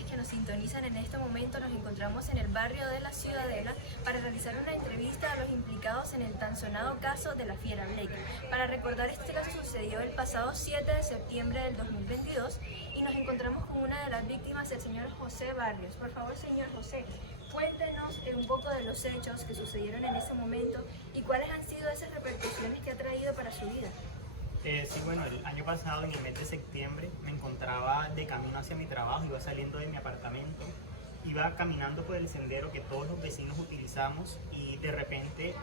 oyentes que nos sintonizan en este momento, nos encontramos en el barrio de La Ciudadela para realizar una entrevista a los implicados en el tan sonado caso de la Fiera Blake. Para recordar, este caso sucedió el pasado 7 de septiembre del 2022 y nos encontramos con una de las víctimas, el señor José Barrios. Por favor, señor José, cuéntenos un poco de los hechos que sucedieron en ese momento y cuáles han sido esas repercusiones que ha traído para su vida. Sí, bueno, el año pasado, en el mes de septiembre, me encontraba de camino hacia mi trabajo, iba saliendo de mi apartamento, iba caminando por el sendero que todos los vecinos utilizamos y de repente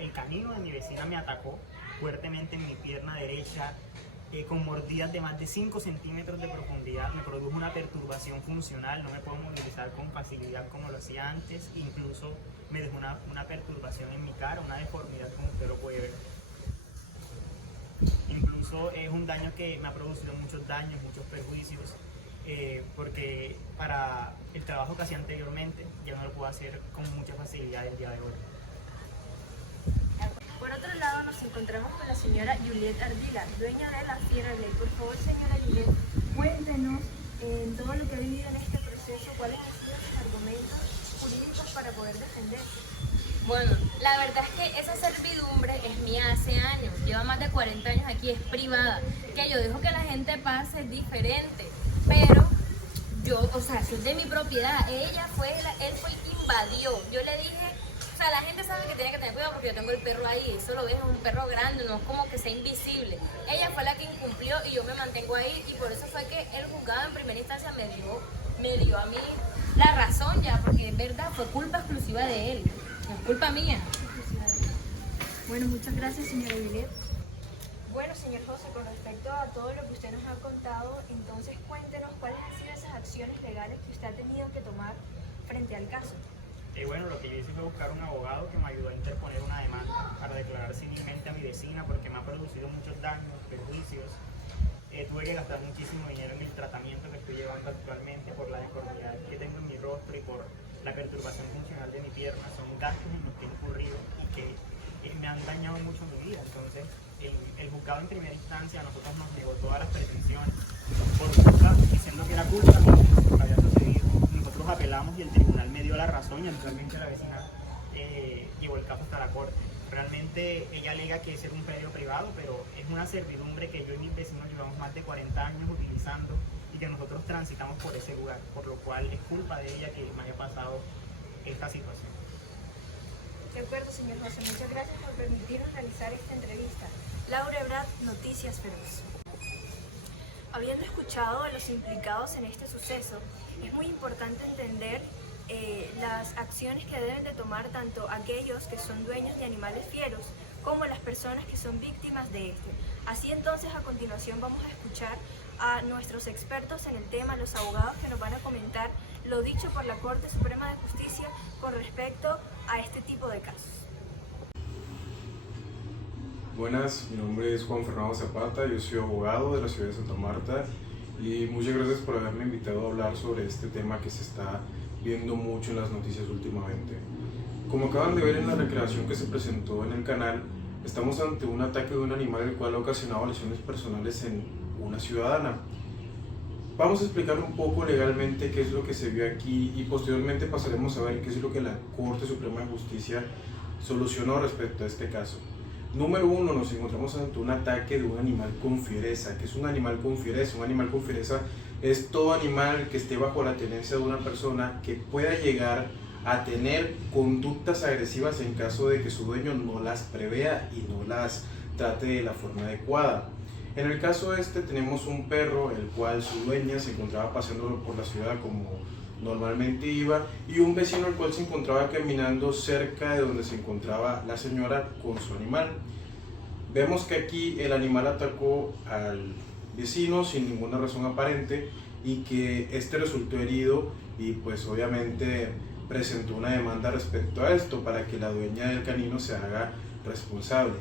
el canino de mi vecina me atacó fuertemente en mi pierna derecha, con mordidas de más de 5 centímetros de profundidad. Me produjo una perturbación funcional, no me puedo movilizar con facilidad como lo hacía antes, incluso me dejó una perturbación en mi cara, una deformidad como usted lo puede ver. Incluso es un daño que me ha producido muchos daños, muchos perjuicios, porque para el trabajo que hacía anteriormente ya no lo puedo hacer con mucha facilidad el día de hoy. Por otro lado, nos encontramos con la señora Juliet Ardila, dueña de la Fiera Blake. Por favor, señora Juliet, cuéntenos en todo lo que ha vivido en este proceso, cuáles han sido sus argumentos jurídicos para poder defenderse. Bueno, la verdad es que esa servidumbre es mía hace años, lleva más de 40 años aquí, es privada. Que yo dejo que la gente pase es diferente, pero yo, si es de mi propiedad, él fue el que invadió. Yo le dije, la gente sabe que tiene que tener cuidado porque yo tengo el perro ahí, eso lo ves, es un perro grande, no es como que sea invisible. Ella fue la que incumplió y yo me mantengo ahí y por eso fue que el juzgado en primera instancia me dio a mí la razón ya, porque en verdad fue culpa exclusiva de él. No es culpa mía. Bueno, muchas gracias, señora Juliet. Bueno, señor José, con respecto a todo lo que usted nos ha contado, entonces cuéntenos cuáles han sido esas acciones legales que usted ha tenido que tomar frente al caso. Bueno, lo que yo hice fue buscar un abogado que me ayudó a interponer una demanda para declarar civilmente a mi vecina porque me ha producido muchos daños, perjuicios. Tuve que gastar muchísimo dinero en el tratamiento que estoy llevando actualmente por la deformidad que tengo en mi rostro y por la perturbación funcional de mi pierna. Son gastos en los que he incurrido y que me han dañado mucho mi vida. Entonces, el juzgado en primera instancia a nosotros nos negó todas las pretensiones por culpa, diciendo que era culpa de lo que había sucedido. Nosotros apelamos y el tribunal me dio la razón y actualmente la vecina llevó el caso hasta la corte. Realmente ella alega que es un predio privado, pero es una servidumbre que yo y mis vecinos llevamos más de 40 años utilizando y que nosotros transitamos por ese lugar, por lo cual es culpa de ella que me haya pasado esta situación. De acuerdo, señor José, muchas gracias por permitirnos realizar esta entrevista. Laura Ebrard, Noticias Feroz. Habiendo escuchado a los implicados en este suceso, es muy importante entender las acciones que deben de tomar tanto aquellos que son dueños de animales fieros como las personas que son víctimas de este. Así entonces, a continuación vamos a escuchar a nuestros expertos en el tema, los abogados que nos van a comentar lo dicho por la Corte Suprema de Justicia con respecto a este tipo de casos. Buenas, mi nombre es Juan Fernando Zapata, yo soy abogado de la ciudad de Santa Marta y muchas gracias por haberme invitado a hablar sobre este tema que se está viendo mucho en las noticias últimamente. Como acaban de ver en la recreación que se presentó en el canal, estamos ante un ataque de un animal el cual ha ocasionado lesiones personales en una ciudadana. Vamos a explicar un poco legalmente qué es lo que se vio aquí y posteriormente pasaremos a ver qué es lo que la Corte Suprema de Justicia solucionó respecto a este caso. Número 1, nos encontramos ante un ataque de un animal con fiereza. ¿Qué es un animal con fiereza? Un animal con fiereza es todo animal que esté bajo la tenencia de una persona que pueda llegar a tener conductas agresivas en caso de que su dueño no las prevea y no las trate de la forma adecuada. En el caso tenemos un perro el cual su dueña se encontraba paseando por la ciudad como normalmente iba y un vecino el cual se encontraba caminando cerca de donde se encontraba la señora con su animal. Vemos que aquí el animal atacó al vecino sin ninguna razón aparente y que resultó herido y pues obviamente presentó una demanda respecto a esto para que la dueña del canino se haga responsable.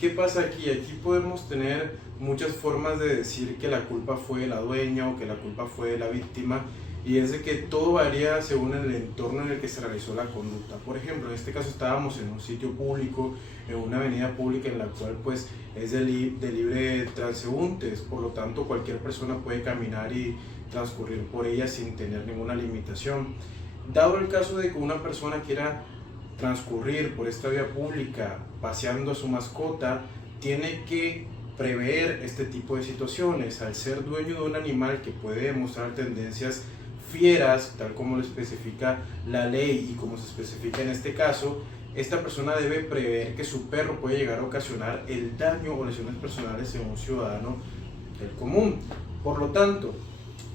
¿Qué pasa aquí? Aquí podemos tener muchas formas de decir que la culpa fue de la dueña o que la culpa fue de la víctima, y es de que todo varía según el entorno en el que se realizó la conducta. Por ejemplo, en este caso estábamos en un sitio público, en una avenida pública en la cual pues es de libre transeúntes, por lo tanto cualquier persona puede caminar y transcurrir por ella sin tener ninguna limitación. Dado el caso de que una persona quiera transcurrir por esta vía pública paseando a su mascota, tiene que prever este tipo de situaciones. Al ser dueño de un animal que puede demostrar tendencias fieras, tal como lo especifica la ley y como se especifica en este caso, esta persona debe prever que su perro puede llegar a ocasionar el daño o lesiones personales en un ciudadano del común. Por lo tanto,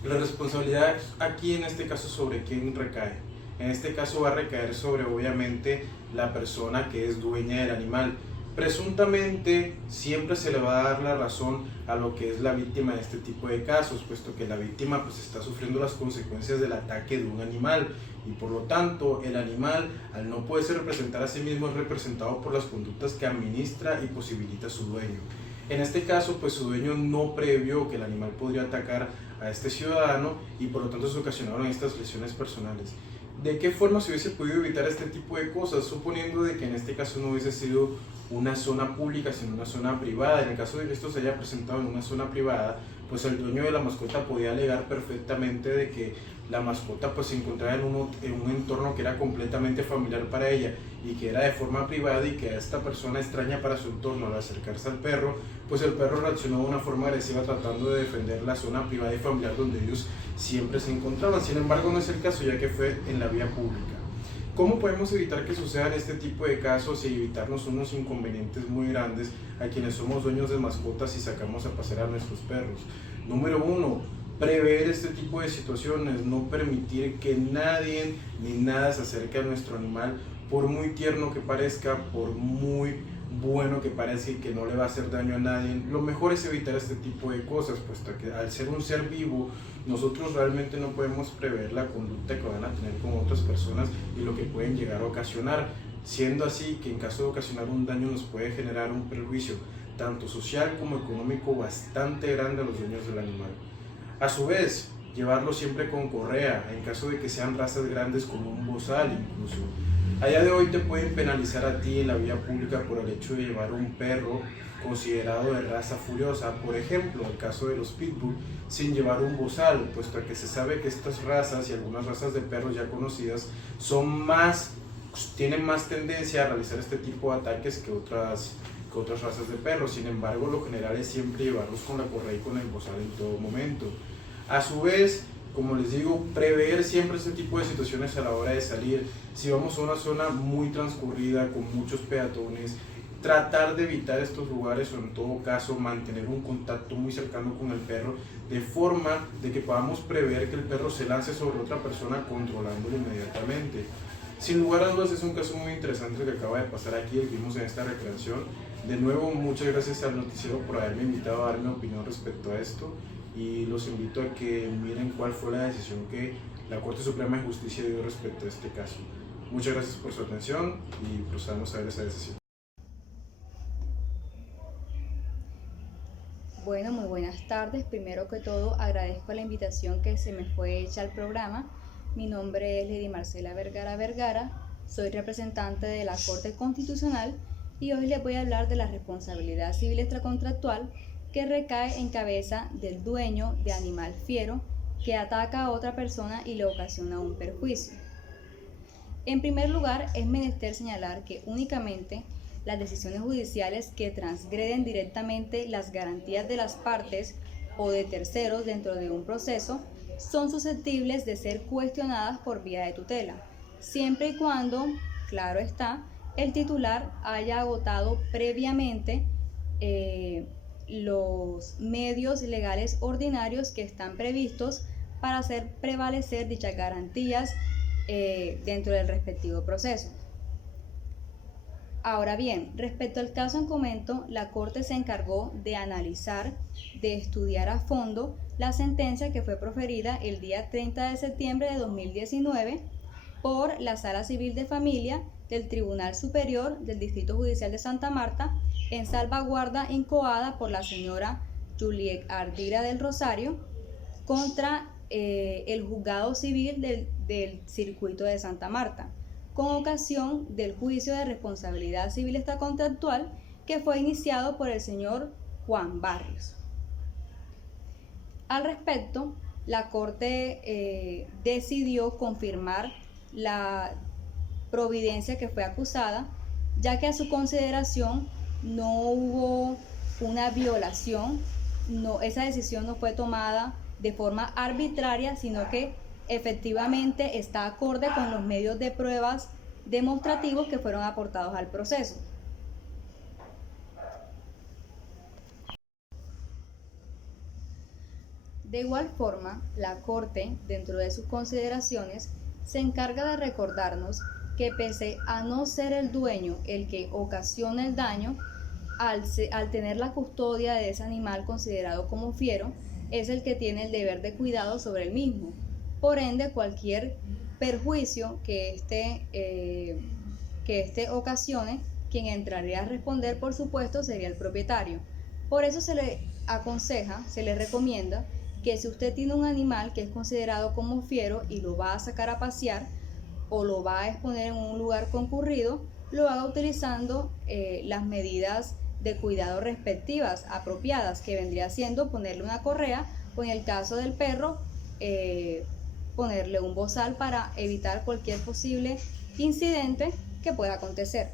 la responsabilidad aquí en este caso sobre quién recae. En este caso va a recaer sobre obviamente la persona que es dueña del animal. Presuntamente siempre se le va a dar la razón a lo que es la víctima de este tipo de casos, puesto que la víctima pues está sufriendo las consecuencias del ataque de un animal y por lo tanto el animal, al no poderse representar a sí mismo, es representado por las conductas que administra y posibilita su dueño. En este caso pues su dueño no previó que el animal podría atacar a este ciudadano y por lo tanto se ocasionaron estas lesiones personales. ¿De qué forma se hubiese podido evitar este tipo de cosas? Suponiendo de que en este caso no hubiese sido una zona pública, sino una zona privada. En el caso de que esto se haya presentado en una zona privada, pues el dueño de la mascota podía alegar perfectamente de que la mascota pues se encontraba en un entorno que era completamente familiar para ella y que era de forma privada, y que a esta persona extraña para su entorno, al acercarse al perro, pues el perro reaccionó de una forma agresiva tratando de defender la zona privada y familiar donde ellos siempre se encontraban. Sin embargo, no es el caso, ya que fue en la vía pública. ¿Cómo podemos evitar que sucedan este tipo de casos y evitarnos unos inconvenientes muy grandes a quienes somos dueños de mascotas y sacamos a pasear a nuestros perros? Número 1, prever este tipo de situaciones, no permitir que nadie ni nada se acerque a nuestro animal, por muy tierno que parezca, por muy bueno que parezca y que no le va a hacer daño a nadie. Lo mejor es evitar este tipo de cosas, puesto que al ser un ser vivo, nosotros realmente no podemos prever la conducta que van a tener con otras personas y lo que pueden llegar a ocasionar, siendo así que en caso de ocasionar un daño nos puede generar un perjuicio tanto social como económico bastante grande a los dueños del animal. A su vez, llevarlo siempre con correa, en caso de que sean razas grandes como un bozal incluso. A día de hoy te pueden penalizar a ti en la vía pública por el hecho de llevar un perro considerado de raza furiosa, por ejemplo, el caso de los pitbull, sin llevar un bozal, puesto que se sabe que estas razas y algunas razas de perros ya conocidas tienen más tendencia a realizar este tipo de ataques que otras razas de perros. Sin embargo, lo general es siempre llevarlos con la correa y con el bozal en todo momento. A su vez, como les digo, prever siempre este tipo de situaciones a la hora de salir. Si vamos a una zona muy transcurrida con muchos peatones, tratar de evitar estos lugares, o en todo caso mantener un contacto muy cercano con el perro, de forma de que podamos prever que el perro se lance sobre otra persona controlándolo inmediatamente. Sin lugar a dudas es un caso muy interesante el que acaba de pasar aquí, el que vimos en esta recreación. De nuevo, muchas gracias al noticiero por haberme invitado a dar mi opinión respecto a esto, y los invito a que miren cuál fue la decisión que la Corte Suprema de Justicia dio respecto a este caso. Muchas gracias por su atención y procedamos a ver esa decisión. Bueno, muy buenas tardes. Primero que todo, agradezco la invitación que se me fue hecha al programa. Mi nombre es Lady Marcela Vergara, soy representante de la Corte Constitucional y hoy les voy a hablar de la responsabilidad civil extracontractual que recae en cabeza del dueño de animal fiero que ataca a otra persona y le ocasiona un perjuicio. En primer lugar, es menester señalar que únicamente las decisiones judiciales que transgreden directamente las garantías de las partes o de terceros dentro de un proceso son susceptibles de ser cuestionadas por vía de tutela, siempre y cuando, claro está, el titular haya agotado previamente los medios legales ordinarios que están previstos para hacer prevalecer dichas garantías dentro del respectivo proceso. Ahora bien, respecto al caso en comento, la Corte se encargó de analizar, de estudiar a fondo la sentencia que fue proferida el día 30 de septiembre de 2019 por la Sala Civil de Familia del Tribunal Superior del Distrito Judicial de Santa Marta en salvaguarda incoada por la señora Juliet Ardila del Rosario contra el Juzgado Civil del Circuito de Santa Marta, con ocasión del juicio de responsabilidad civil extracontractual que fue iniciado por el señor Juan Barrios. Al respecto, la Corte decidió confirmar la providencia que fue acusada, ya que a su consideración no hubo una violación, esa decisión no fue tomada de forma arbitraria, sino que efectivamente está acorde con los medios de pruebas demostrativos que fueron aportados al proceso. De igual forma, la Corte, dentro de sus consideraciones, se encarga de recordarnos que pese a no ser el dueño el que ocasiona el daño, al tener la custodia de ese animal considerado como fiero, es el que tiene el deber de cuidado sobre el mismo. Por ende, cualquier perjuicio que éste ocasione, quien entraría a responder, por supuesto, sería el propietario. Por eso se le aconseja, se le recomienda que si usted tiene un animal que es considerado como fiero y lo va a sacar a pasear o lo va a exponer en un lugar concurrido, lo haga utilizando las medidas de cuidado respectivas, apropiadas, que vendría siendo ponerle una correa o, en el caso del perro, ponerle un bozal para evitar cualquier posible incidente que pueda acontecer.